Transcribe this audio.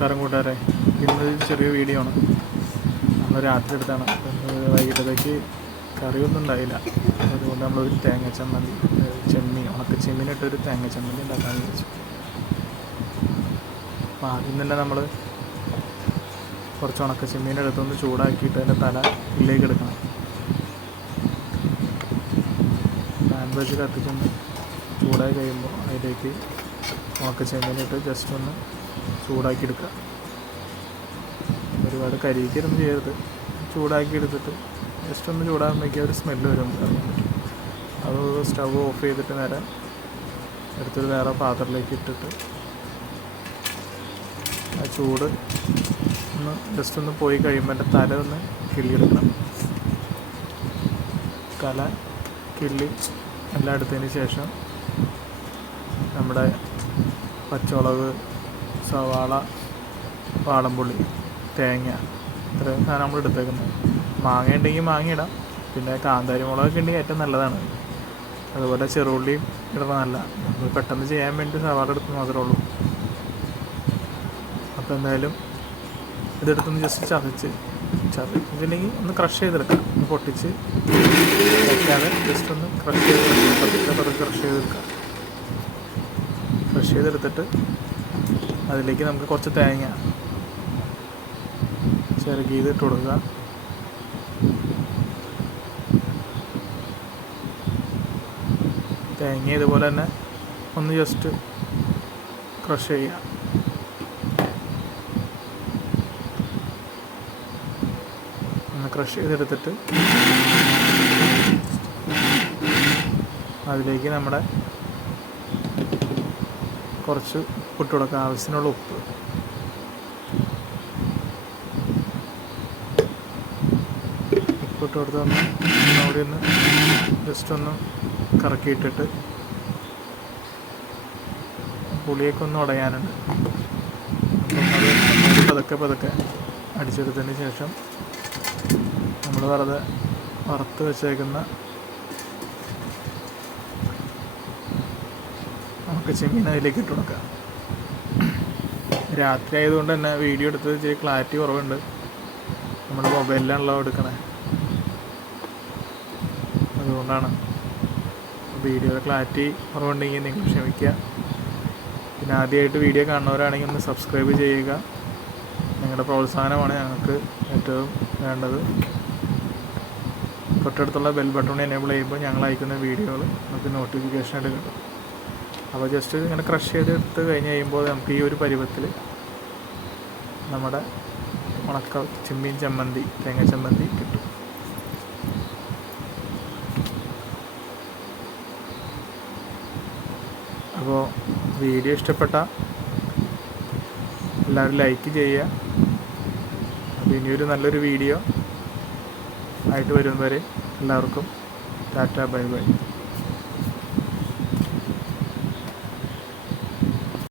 നമസ്കാരം കൂട്ടുകാരെ. ഇന്നൊരു ചെറിയ വീഡിയോ ആണ്. നമ്മൾ രാത്രി എടുത്താണ്. വൈകിട്ടത്തേക്ക് കറിയൊന്നും ഉണ്ടായില്ല. അതുകൊണ്ട് നമ്മളൊരു തേങ്ങ ചമ്മന്തി, ഉണക്ക ചെമ്മീനിട്ടൊരു തേങ്ങ ചമ്മന്തി ഉണ്ടാക്കാമെന്ന് വിചാരിച്ചു. അപ്പോൾ ആദ്യം തന്നെ നമ്മൾ കുറച്ച് ഉണക്ക ചെമ്മീൻ എടുത്തൊന്ന് ചൂടാക്കിയിട്ട് അതിൻ്റെ തല ഉള്ളിലേക്ക് എടുക്കണം. പാൻ വെച്ച് കത്തിച്ചൊന്ന് ചൂടായി കഴിയുമ്പോൾ അതിലേക്ക് ഉണക്ക ചെമ്മീനിട്ട് ജസ്റ്റ് ഒന്ന് ചൂടാക്കി എടുക്കുക. ഒരുപാട് കരിയിക്കൊന്നും ചെയ്യരുത്. ചൂടാക്കി എടുത്തിട്ട് ജസ്റ്റ് ഒന്ന് ചൂടാകുമ്പോഴേക്കും ഒരു സ്മെല്ല് വരും. അത് സ്റ്റവ് ഓഫ് ചെയ്തിട്ട് നേരെ എടുത്തൊരു വേറെ പാത്രത്തിലേക്ക് ഇട്ടിട്ട് ആ ചൂട് ഒന്ന് ജസ്റ്റ് ഒന്ന് പോയി കഴിയുമ്പോൾ എൻ്റെ തല ഒന്ന് കിള്ളിയെടുക്കണം. തല കിള്ളി എല്ലാം എടുത്തതിന് ശേഷം നമ്മുടെ പച്ചമുളക്, സവാള, വാളംപുള്ളി, തേങ്ങ, ഇത്രയും സാധനം നമ്മൾ എടുത്തേക്കുന്നത്. മാങ്ങ ഉണ്ടെങ്കിൽ മാങ്ങ ഇടാം. പിന്നെ കാന്താരി മുളകൊക്കെ ഉണ്ടെങ്കിൽ ഏറ്റവും നല്ലതാണ്. അതുപോലെ ചെറുള്ളിയും ഇടണം. നല്ല നമ്മൾ പെട്ടെന്ന് ചെയ്യാൻ വേണ്ടി സവാള എടുത്ത് മാത്രമേ ഉള്ളൂ. അപ്പോൾ എന്തായാലും ഇതെടുത്തൊന്ന് ജസ്റ്റ് ചതച്ചില്ലെങ്കിൽ ഒന്ന് ക്രഷ് ചെയ്തെടുക്കാം. ഒന്ന് പൊട്ടിച്ച് വയ്ക്കാതെ ജസ്റ്റ് ഒന്ന് ക്രഷ് ചെയ്തെടുക്കാം. ക്രഷ് ചെയ്തെടുത്തിട്ട് അതിലേക്ക് നമുക്ക് കുറച്ച് തേങ്ങ ചിരകിയിട്ട് കൊടുക്കുക. തേങ്ങ ഇതുപോലെ തന്നെ ഒന്ന് ജസ്റ്റ് ക്രഷ് ചെയ്യുക. ഒന്ന് ക്രഷ് ചെയ്തെടുത്തിട്ട് അതിലേക്ക് നമ്മുടെ കുറച്ച് ഉപ്പിട്ട് കൊടുക്കുക. ആവശ്യത്തിനുള്ള ഉപ്പ്. ഉപ്പിട്ട് കൊടുത്ത് അവിടെ ഒന്ന് ജസ്റ്റ് ഒന്ന് കറക്കിയിട്ടിട്ട് പുളിയൊക്കെ ഒന്ന് ഉടയാനുണ്ട്. അപ്പം അത് പതുക്കെ അടിച്ചെടുത്തതിന് ശേഷം നമ്മൾ വെറുതെ വറുത്ത് വെച്ചേക്കുന്ന നമുക്ക് ചെമ്മീൻ അതിലേക്ക് ഇട്ട് കൊടുക്കാം. രാത്രി ആയതുകൊണ്ട് തന്നെ വീഡിയോ എടുത്തത് ഇച്ചിരി ക്ലാരിറ്റി കുറവുണ്ട്. നമ്മുടെ മൊബൈലിലാണല്ലോ എടുക്കണേ, അതുകൊണ്ടാണ്. വീഡിയോയുടെ ക്ലാരിറ്റി കുറവുണ്ടെങ്കിൽ നിങ്ങൾ ക്ഷമിക്കുക. പിന്നെ ആദ്യമായിട്ട് വീഡിയോ കാണുന്നവരാണെങ്കിൽ ഒന്ന് സബ്സ്ക്രൈബ് ചെയ്യുക. നിങ്ങളുടെ പ്രോത്സാഹനമാണ് ഞങ്ങൾക്ക് ഏറ്റവും വേണ്ടത്. തൊട്ടടുത്തുള്ള ബെൽ ബട്ടൺ എനേബിൾ ചെയ്യുമ്പോൾ ഞങ്ങൾ അയക്കുന്ന വീഡിയോകൾ നമുക്ക് നോട്ടിഫിക്കേഷനായിട്ട് കിട്ടും. അപ്പോൾ ജസ്റ്റ് ഇങ്ങനെ ക്രഷ് ചെയ്തെടുത്ത് കഴിഞ്ഞ് കഴിയുമ്പോൾ നമുക്ക് ഈ ഒരു പരുവത്തിൽ നമ്മുടെ ഉണക്ക ചെമ്മീൻ ചമ്മന്തി, തേങ്ങ ചമ്മന്തി കിട്ടും. അപ്പോൾ വീഡിയോ ഇഷ്ടപ്പെട്ട എല്ലാവരും ലൈക്ക് ചെയ്യുക. അപ്പോൾ ഇനിയൊരു നല്ലൊരു വീഡിയോ ആയിട്ട് വരുന്നവരെ എല്ലാവർക്കും ടാറ്റ, ബൈ ബൈ.